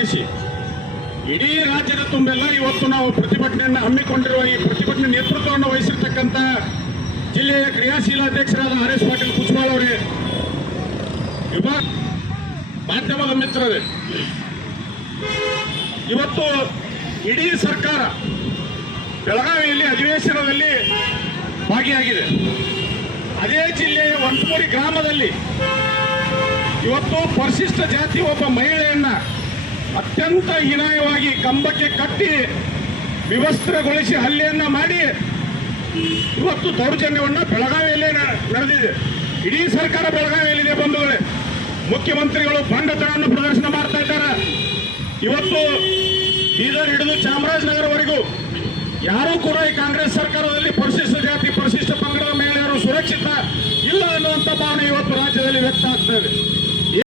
ಖಂಡಿಸಿ ಇಡೀ ರಾಜ್ಯದ ತುಂಬೆಲ್ಲ ಇವತ್ತು ನಾವು ಪ್ರತಿಭಟನೆಯನ್ನು ಹಮ್ಮಿಕೊಂಡಿರುವ ಈ ಪ್ರತಿಭಟನೆ ನೇತೃತ್ವವನ್ನು ವಹಿಸಿರ್ತಕ್ಕಂಥ ಜಿಲ್ಲೆಯ ಕ್ರಿಯಾಶೀಲ ಅಧ್ಯಕ್ಷರಾದ ಆರ್.ಎಸ್. ಪಾಟೀಲ್ ಕುಚ್ಮಾಳ್ ಅವರೇ, ವಿಭಾಗ ಮಾಧ್ಯಮದ ಮಿತ್ರರೇ, ಇವತ್ತು ಇಡೀ ಸರ್ಕಾರ ಬೆಳಗಾವಿಯಲ್ಲಿ ಅಧಿವೇಶನದಲ್ಲಿ ಭಾಗಿಯಾಗಿದೆ. ಅದೇ ಜಿಲ್ಲೆಯ ವಂಟಮೂಡಿ ಗ್ರಾಮದಲ್ಲಿ ಇವತ್ತು ಪರಿಶಿಷ್ಟ ಜಾತಿ ಒಬ್ಬ ಮಹಿಳೆಯನ್ನ ಅತ್ಯಂತ ಹೀನಾಯವಾಗಿ ಕಂಬಕ್ಕೆ ಕಟ್ಟಿ ವಿವಸ್ತ್ರಗೊಳಿಸಿ ಹಲ್ಲೆಯನ್ನ ಮಾಡಿ ಇವತ್ತು ದೌರ್ಜನ್ಯವನ್ನ ಬೆಳಗಾವಿಯಲ್ಲೇ ನಡೆದಿದೆ. ಇಡೀ ಸರ್ಕಾರ ಬೆಳಗಾವಿಯಲ್ಲಿದೆ ಬಂಧುಗಳೇ. ಮುಖ್ಯಮಂತ್ರಿಗಳು ಬಂಡತನವನ್ನು ಪ್ರದರ್ಶನ ಮಾಡ್ತಾ ಇದ್ದಾರೆ. ಇವತ್ತು ಬೀದರ್ ಹಿಡಿದು ಚಾಮರಾಜನಗರವರೆಗೂ ಯಾರೂ ಕೂಡ ಈ ಕಾಂಗ್ರೆಸ್ ಸರ್ಕಾರದಲ್ಲಿ ಪರಿಶಿಷ್ಟ ಜಾತಿ ಪರಿಶಿಷ್ಟ ಪಂಗಡದ ಮಹಿಳೆಯರು ಸುರಕ್ಷಿತ ಇಲ್ಲ ಅನ್ನುವಂಥ ಭಾವನೆ ಇವತ್ತು ರಾಜ್ಯದಲ್ಲಿ ವ್ಯಕ್ತ ಆಗ್ತಾ ಇದೆ.